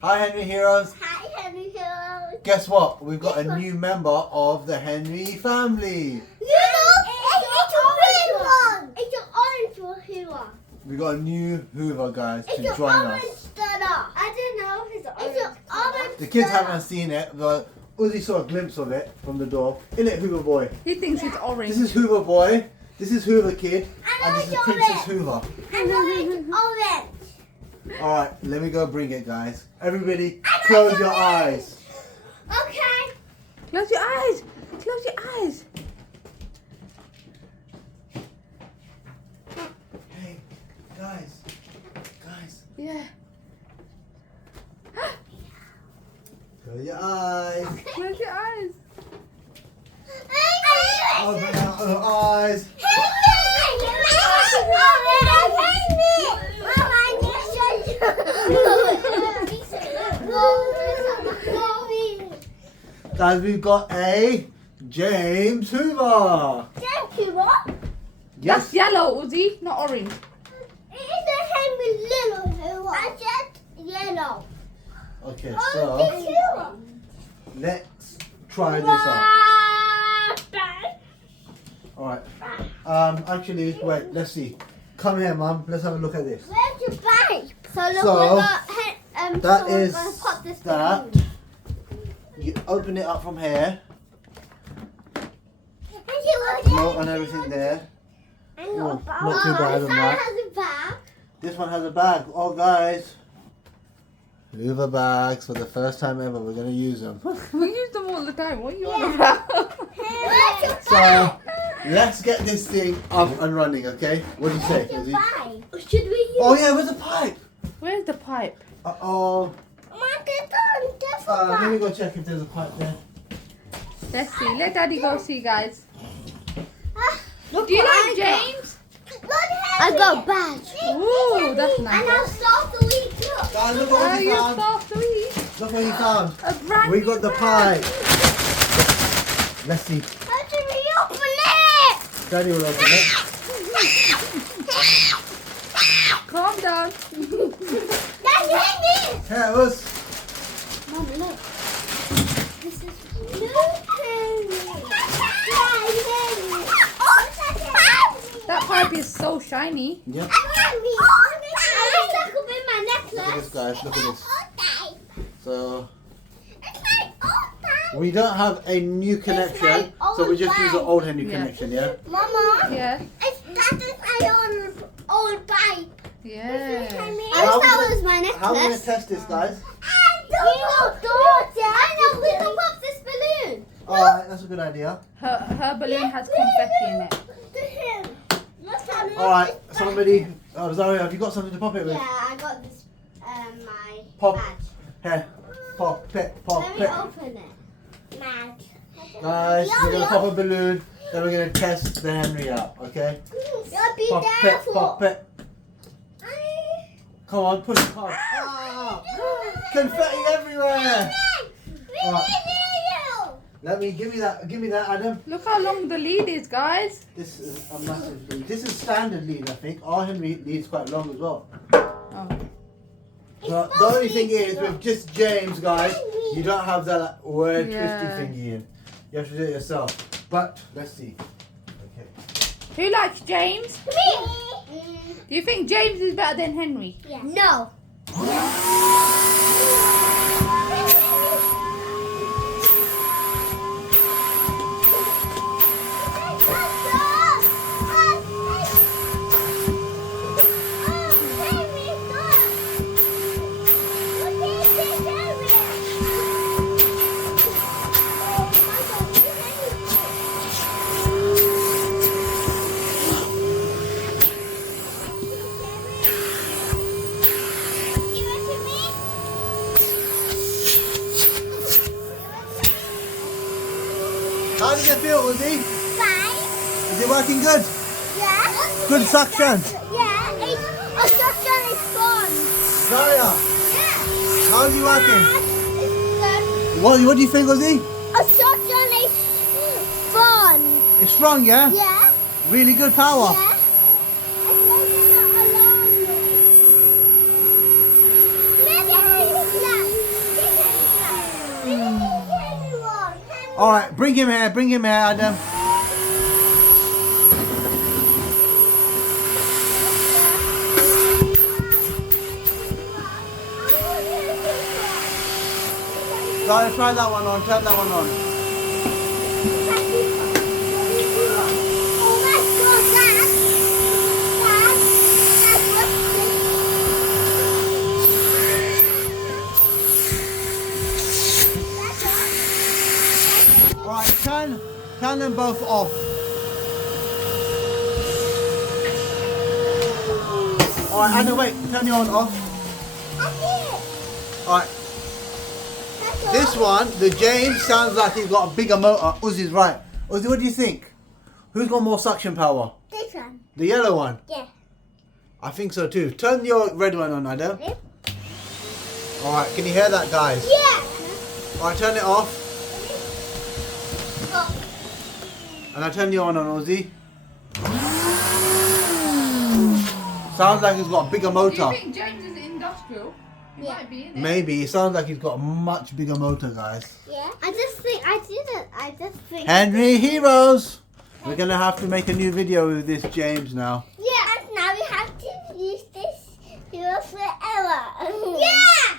Hi Henry Heroes. Hi Henry Heroes. Guess what? We've got a new member of the Henry family. It's a red one. It's an orange one Hoover. We got a new Hoover guys to It's an join orange us. stunner. I don't know if it's orange. It's an orange The kids stunner. haven't seen it, but Uzi saw a glimpse of it from the door. Isn't it Hoover boy? He thinks it's orange. This is Hoover boy. This is Hoover kid. And And this is it's Princess orange. Hoover. I know it's orange. Alright, let me go bring it guys. Everybody close your eyes. Okay. Close your eyes. Close your eyes. Hey, guys. Guys. Yeah. Close your eyes. Close your eyes. Open up your eyes. Guys, we've got a James Hoover. That's yellow, Uzi, not orange. Okay, so let's try this out. Alright. Actually, wait, let's see. Come here, Mum. Let's have a look at this. Where's your pipe? So look, So, we got that so we're is gonna pop this that. balloon. You open it up from here. And you Remote and everything there. And Oh, not too bad on that. has a bag. This one has a bag. Oh, guys. Hoover bags for the first time ever. We're going to use them. We use them all the time. What are you on about? Where's your So, let's get this thing up and running, okay? What do you say, Your Izzy? pipe? Should we use? Oh, yeah, where's the pipe? Where's the pipe? Uh-oh. Let me go check if there's a pipe there. Let's see. Let Daddy go see, guys. Look Do you what like I got. James? I got a badge. Ooh, that's nice. And I'll start the week too. Guys, look Oh, what he you found. soft to eat. Look what he found. A brand We new got the bag. pipe. Let's see. How do we open it? Daddy will open it. Calm down. That's Henry. Here, Uz. Mom, look. This is new Henry. That pipe is so shiny. Yep. I wish I could be my Look at this, necklace. guys. Look at this. So, It's like old we don't have a new connection, like so we just use the old old Henry Yeah. connection, yeah? Mama, Yeah. that is my old pipe. Yeah. I wish How that we- was my How are we going to necklace. test this, guys? I know, we can pop this balloon. Alright, that's a good idea. Her balloon has confetti in it. To him. Alright, somebody. Oh, Zaria, have you got something to pop it with? Yeah, I got this, my Pop. badge. Here. Pop it, pop Let me it. open it. Badge. Guys, we're going to pop a balloon, then we're going to test the Henry out, okay? Gotta be Pop it, careful. pop it. Come on, push it hard. Ah, confetti everywhere. Alright. Let me, give me that, Adam. Look how long the lead is, guys. This is a massive lead. This is standard lead, I think. Our Henry lead's quite long as well. Oh. But the only thing is, with just James, guys, you don't have that like, weird Yeah. twisty thingy in. You have to do it yourself. But, let's see. Okay. Who likes James? Me. Do you think James is better than Henry? Yeah. No. How does it feel, Uzi? Fine. Is it working good? Yeah. Good suction. Yeah. A suction is fun. Zaria, Yeah. how's it working? It's good. What do you think, Uzi? A shotgun is fun. It's strong, yeah? Yeah. Really good power. Yeah. It's also not a long way. Maybe I think it's less. All right, bring him here, Adam. Guys, try that one on, turn that one on. Oh my God, All right, turn them both off. All right, Adam, wait, turn your one off. All right. This one, the James, sounds like he's got a bigger motor. Uzi's right. Uzi, what do you think? Who's got more suction power? This one. The yellow one? Yeah. I think so too. Turn your red one on, Adam. Yep. Alright, can you hear that, guys? Yeah. Alright, turn it off. Oh. And I turn your one on, Uzi. Sounds like he's got a bigger Do motor. you think James is industrial? He Yeah. might be in it. Maybe. It sounds like he's got a much bigger motor, guys. Yeah. I just think Henry Heroes! We're going to have to make a new video with this James now. Yeah, and now we have to use this hero forever. Yeah!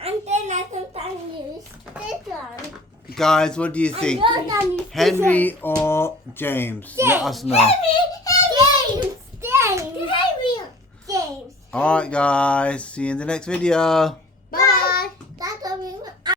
And then I sometimes use this one. Guys, what do you And think? you're gonna use this Henry or James? Let us know. James! James! James! Alright, guys. See you in the next video.